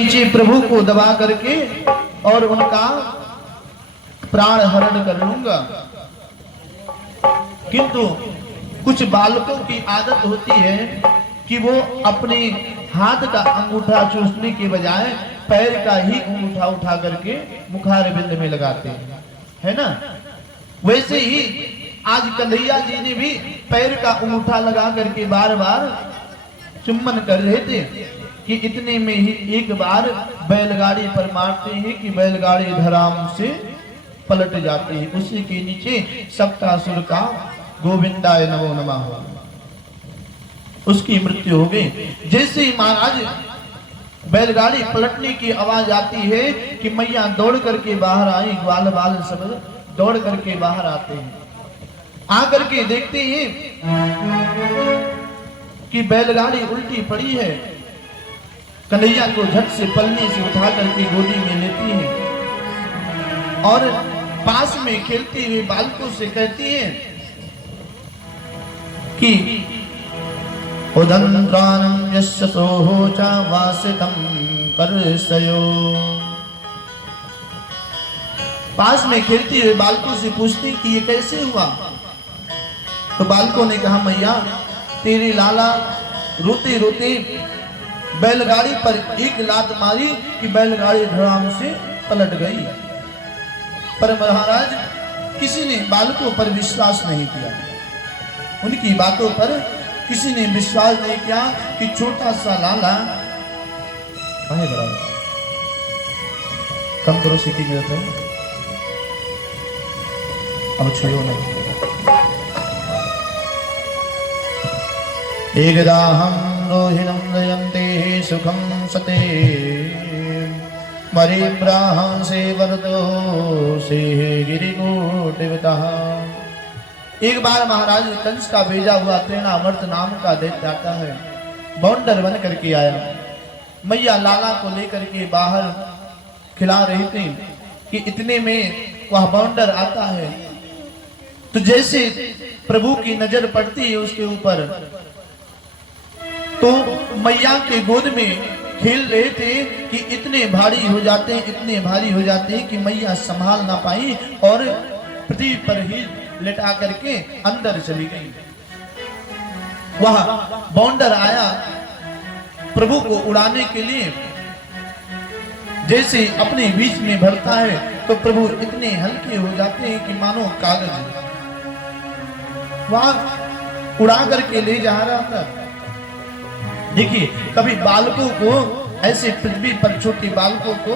नीचे प्रभु को दबा करके और उनका प्राण हरण कर लूंगा। किंतु कुछ बालकों की आदत होती है कि वो अपने हाथ का अंगूठा चूसने के बजाय पैर का ही अंगूठा उठा करके मुखार बिंद में लगाते हैं, है ना। वैसे ही आज कन्हैया जी ने भी पैर का अंगूठा लगा करके बार बार चुम्बन कर रहे थे कि इतने में ही एक बार बैलगाड़ी पर मारते हैं कि बैलगाड़ी धराम से पलट जाती है। उसी के नीचे सप्तासुर का गोविंदाय नमो नमः हो, उसकी मृत्यु हो गई। जैसे ही महाराज बैलगाड़ी पलटने की आवाज आती है कि मैया दौड़ करके बाहर आई, ग्वाल बाल सब दौड़ करके बाहर आते हैं। आकर के देखते हैं कि बैलगाड़ी उल्टी पड़ी है। कन्हैया को झट से पलने से उठा करके गोदी में लेती हैं और पास में खेलते हुए बालकों से कहती हैं कि उदंत्राणं यस्य सोहो च वासितं कर्षयो। पास में खेलते हुए बालकों से पूछती कि ये कैसे हुआ। तो बालकों ने कहा मैया तेरे लाला रोते रोते बैलगाड़ी पर एक लात मारी कि बैलगाड़ी धड़ाम से पलट गई। पर महाराज किसी ने बालकों पर विश्वास नहीं किया, उनकी बातों पर किसी ने विश्वास नहीं किया कि छोटा सा लाला कम करो सीखी गया था अब छुयो नहीं। एकदाहं रोहिणं नयन्ते सुखं सते मरीब्राहं से वरदो से गिरिकोटिवतः। एक बार महाराज कंस का भेजा हुआ तृणावर्त नाम का दैत्य आता है, बौंडर बन करके आया। मैया लाला को लेकर के बाहर खिला रही थी कि इतने में वह बौंडर आता है। तो जैसे प्रभु की नजर पड़ती है उसके ऊपर, तो मैया के गोद में खेल रहे थे कि इतने भारी हो जाते हैं, इतने भारी हो जाते हैं कि मैया संभाल ना पाई और पृथ्वी पर ही लेटा करके अंदर चली गई। वह बौंडर आया प्रभु को उड़ाने के लिए, जैसे अपने बीच में भरता है तो प्रभु इतने हल्के हो जाते हैं कि मानो कागज। वह उड़ा करके ले जा रहा था। देखिए कभी बालकों को ऐसे पृथ्वी पर छोटे बालकों को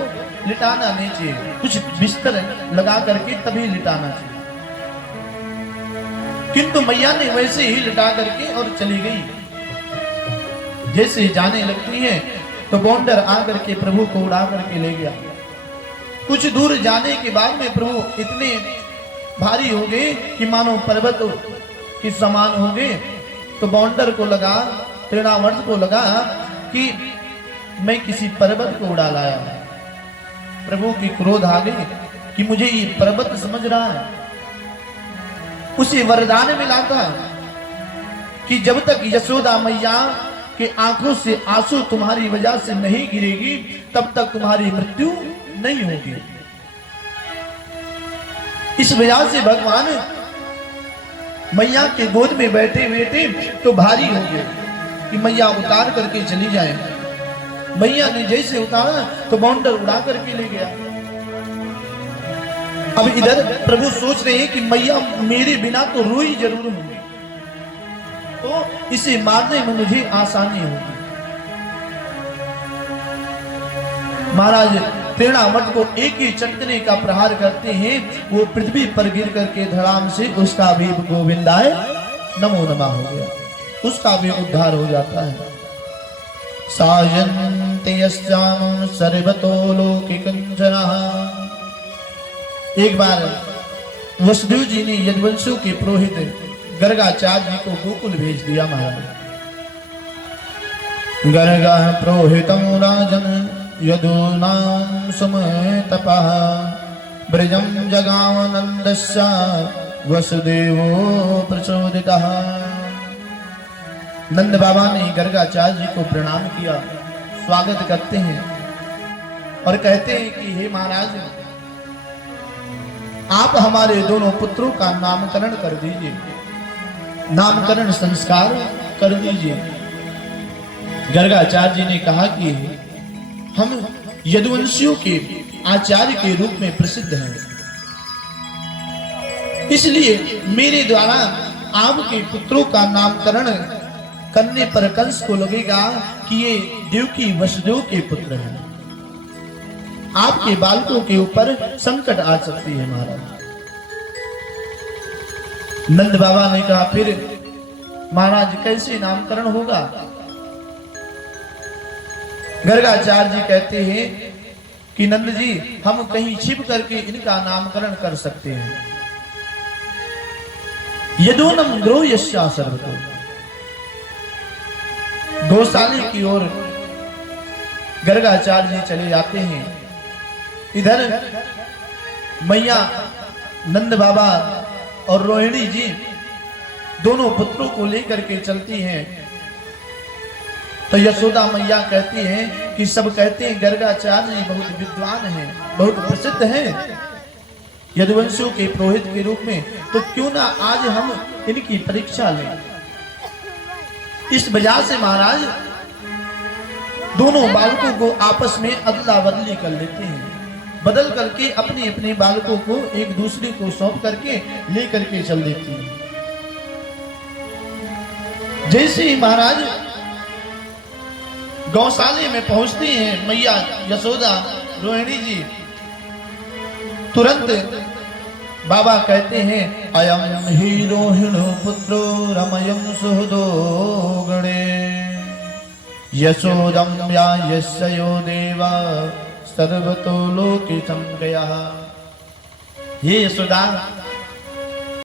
लिटाना नहीं चाहिए, कुछ बिस्तर लगा करके तभी लिटाना चाहिए। किंतु मैया ने वैसे ही लिटा करके और चली गई। जैसे जाने लगती है तो बौंडर आकर के प्रभु को उड़ा करके ले गया। कुछ दूर जाने के बाद में प्रभु इतने भारी हो गए कि मानो पर्वत के समान हो गए। तो बौंडर को लगा, तृणावर्त को लगा कि मैं किसी पर्वत को उड़ा लाया। प्रभु की क्रोध आ गई कि मुझे ये पर्वत समझ रहा है। उसे वरदान मिला था कि जब तक यशोदा मैया के आंखों से आंसू तुम्हारी वजह से नहीं गिरेगी तब तक तुम्हारी मृत्यु नहीं होगी। इस वजह से भगवान मैया के गोद में बैठे हुए थे तो भारी हो गए कि मैया उतार करके चली जाए। मैया ने जैसे उतारा तो बौंडर उड़ा करके ले गया। अब इधर प्रभु सोच रहे हैं कि मैया मेरे बिना तो रोई जरूर होगी, तो इसे मारने में मुझे आसानी होगी। महाराज तृणावर्त को एक ही चटकने का प्रहार करते हैं, वो पृथ्वी पर गिर करके धड़ाम से उसका भी गोविंदाय नमो नमः हो गया, उसका भी उद्धार हो जाता है। सायन्ते यस्याम सर्वतो लोके कंचनः। एक बार वसुदेव जी ने यदुवंशों के पुरोहित गर्गाचार्य जी को गोकुल भेज दिया। महाराज गर्गा पुरोहितं राजन यदूनां सुमतपः ब्रजं जगावनन्दस्य वसुदेवो प्रचोदितः। नंद बाबा ने गर्गाचार्य जी को प्रणाम किया, स्वागत करते हैं। और कहते हैं कि हे महाराज, आप हमारे दोनों पुत्रों का नामकरण कर दीजिए, नामकरण संस्कार कर दीजिए। गर्गाचार्य जी ने कहा कि हम यदुवंशियों के आचार्य के रूप में प्रसिद्ध हैं, इसलिए मेरे द्वारा आपके पुत्रों का नामकरण करने पर कंस को लगेगा कि ये देवकी वसुदेव के पुत्र हैं, आपके बालकों के ऊपर संकट आ सकती है महाराज। नंद बाबा ने कहा, फिर महाराज कैसे नामकरण होगा? गर्गाचार्य जी कहते हैं कि नंद जी, हम कहीं छिप करके इनका नामकरण कर सकते हैं। यदोनम ग्रो यस्या सर्वतो, गौशाले की ओर गर्गाचार्य जी चले जाते हैं। इधर मैया नंद बाबा और रोहिणी जी दोनों पुत्रों को लेकर के चलती हैं। तो यशोदा मैया कहती हैं कि सब कहते हैं गर्गाचार्य जी बहुत विद्वान हैं, बहुत प्रसिद्ध हैं यदुवंशियों के पुरोहित के रूप में, तो क्यों ना आज हम इनकी परीक्षा लें। इस वजह से महाराज दोनों बालकों को आपस में अदला बदली कर लेते हैं, बदल करके अपने अपने बालकों को एक दूसरे को सौंप करके ले करके चल देती हैं। जैसे ही महाराज गौशाले में पहुंचती हैं मैया यशोदा रोहिणी जी, तुरंत बाबा कहते हैं, अयम ही रोहिणो पुत्रो रमयम सुहृदो गणे यशोदम या यस्यो देवा सर्वतो लोके संगया। हे यशोदा,